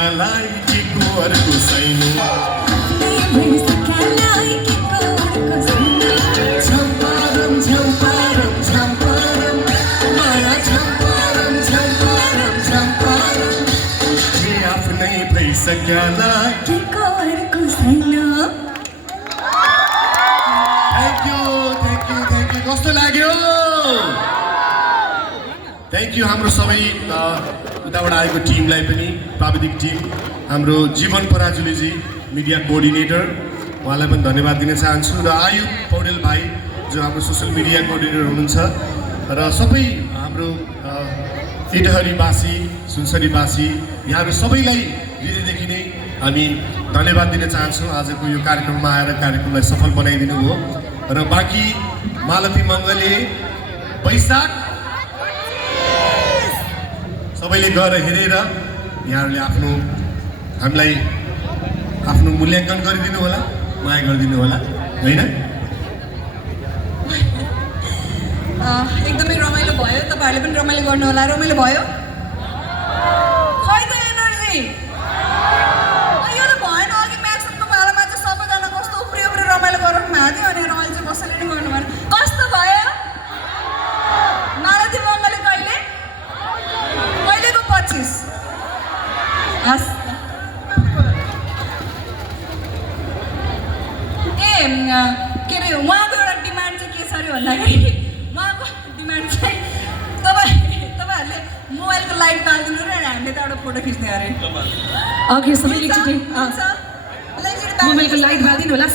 भइसक्यालाई के को अर्को छैन झम्पारम झम्पारम झम्पारम माया झम्पारम झम्पारम झम्पारम मे आफ्नै भइसक्यालाई के को अर्को छैन। थ्याङ्क यू कस्तो लाग्यो? थ्याङ्क यू हाम्रो सबै उताबाट आएको टिमलाई पनि, प्राविधिक टिम, हाम्रो जीवन पराजुलीजी मिडिया कोअर्डिनेटर, उहाँलाई पनि धन्यवाद दिन चाहन्छु, र आयुब पौडेल भाइ जो हाम्रो सोसियल मिडिया कोअर्डिनेटर हुनुहुन्छ, र सबै हाम्रो इटहरीवासी, सुनसरीवासी यहाँहरू सबैलाई हृदयदेखि नै हामी धन्यवाद दिन चाहन्छौँ। आजको यो कार्यक्रममा आएर कार्यक्रमलाई सफल बनाइदिनु हो। र बाँकी मालती मङ्गले वैशाख सबैले गएर हेरेर यहाँहरूले हामीलाई आफ्नो मूल्याङ्कन गरिदिनु होला, माया गरिदिनु होला, होइन? एकदमै रमाइलो भयो, तपाईँहरूले पनि रमाइलो गर्नु होला। रमाइलो भयो? खै त एनर्जी यो त भएन। अघि म्याक्सनको पालामा चाहिँ सबैजना कस्तो उफ्री रमाइलो गराउनु भएको थियो, अनि अहिले चाहिँ कसैले नि गर्नु भएन। कस्तो भयो? मालती मङ्गले कहिलेको 25? हस् के अरे उहाँको एउटा डिमान्ड चाहिँ के छ अरे भन्दाखेरि, उहाँको डिमान्ड चाहिँ तपाईँहरूले मोबाइलको लाइट बालिदिनु र हामीले त एउटा फोटो खिच्ने अरे। ओके सबैले एकचोटि मोबाइलको लाइट बालिदिनु होला।